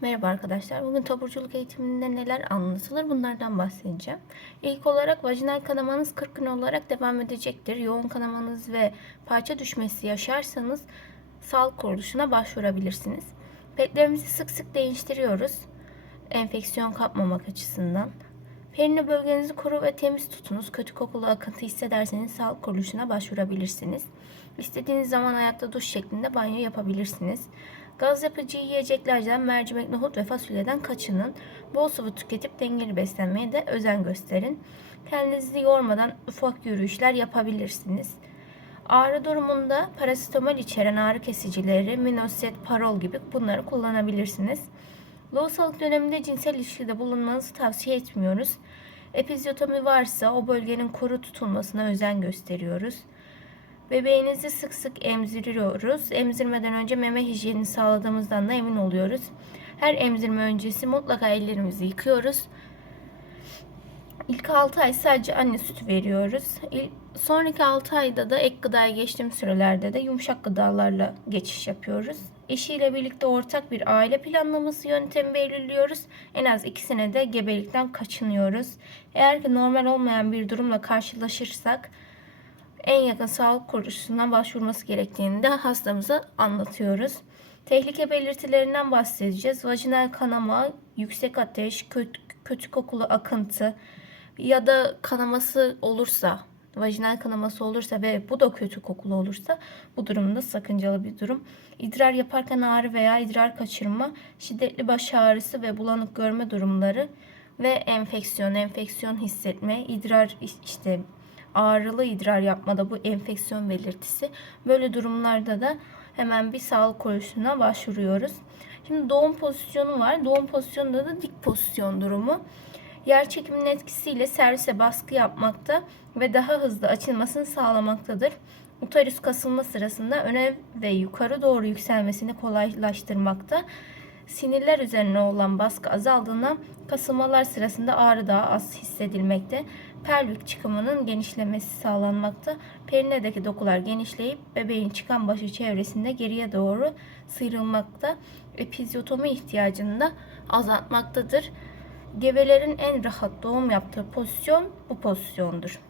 Merhaba arkadaşlar. Bugün taburculuk eğitiminde neler anlatılır bunlardan bahsedeceğim. İlk olarak vajinal kanamanız 40 gün olarak devam edecektir. Yoğun kanamanız ve parça düşmesi yaşarsanız sağlık kuruluşuna başvurabilirsiniz. Petlerimizi sık sık değiştiriyoruz. Enfeksiyon kapmamak açısından. Perine bölgenizi kuru ve temiz tutunuz. Kötü kokulu akıntı hissederseniz sağlık kuruluşuna başvurabilirsiniz. İstediğiniz zaman ayakta duş şeklinde banyo yapabilirsiniz. Gaz yapıcı yiyeceklerden mercimek, nohut ve fasulyeden kaçının. Bol sıvı tüketip dengeli beslenmeye de özen gösterin. Kendinizi yormadan ufak yürüyüşler yapabilirsiniz. Ağrı durumunda parasetamol içeren ağrı kesicileri, minoset, parol gibi bunları kullanabilirsiniz. Lohusalık döneminde cinsel ilişkide bulunmanızı tavsiye etmiyoruz. Epizyotomi varsa o bölgenin kuru tutulmasına özen gösteriyoruz. Bebeğinizi sık sık emziriyoruz. Emzirmeden önce meme hijyenini sağladığımızdan da emin oluyoruz. Her emzirme öncesi mutlaka ellerimizi yıkıyoruz. İlk 6 ay sadece anne sütü veriyoruz. Sonraki 6 ayda da ek gıdaya geçtiğim sürelerde de yumuşak gıdalarla geçiş yapıyoruz. Eşiyle birlikte ortak bir aile planlaması yöntemi belirliyoruz. En az ikisine de gebelikten kaçınıyoruz. Eğer ki normal olmayan bir durumla karşılaşırsak en yakın sağlık kuruluşuna başvurması gerektiğini de hastamıza anlatıyoruz. Tehlike belirtilerinden bahsedeceğiz. Vajinal kanama, yüksek ateş, kötü, kötü kokulu akıntı ya da kanaması olursa, vajinal kanaması olursa ve bu da kötü kokulu olursa bu durumda sakıncalı bir durum. İdrar yaparken ağrı veya idrar kaçırma, şiddetli baş ağrısı ve bulanık görme durumları ve enfeksiyon, enfeksiyon hissetme, idrar işte ağrılı idrar yapmada bu enfeksiyon belirtisi. Böyle durumlarda da hemen bir sağlık kuruluşuna başvuruyoruz. Şimdi doğum pozisyonu var. Doğum pozisyonunda da dik pozisyon durumu. Yer çekiminin etkisiyle servise baskı yapmakta ve daha hızlı açılmasını sağlamaktadır. Uterus kasılma sırasında öne ve yukarı doğru yükselmesini kolaylaştırmakta. Sinirler üzerine olan baskı azaldığında kasılmalar sırasında ağrı daha az hissedilmekte. Pelvik çıkımının genişlemesi sağlanmakta. Perinedeki dokular genişleyip bebeğin çıkan başı çevresinde geriye doğru sıyrılmakta. Epizyotomi ihtiyacını da azaltmaktadır. Gebelerin en rahat doğum yaptığı pozisyon bu pozisyondur.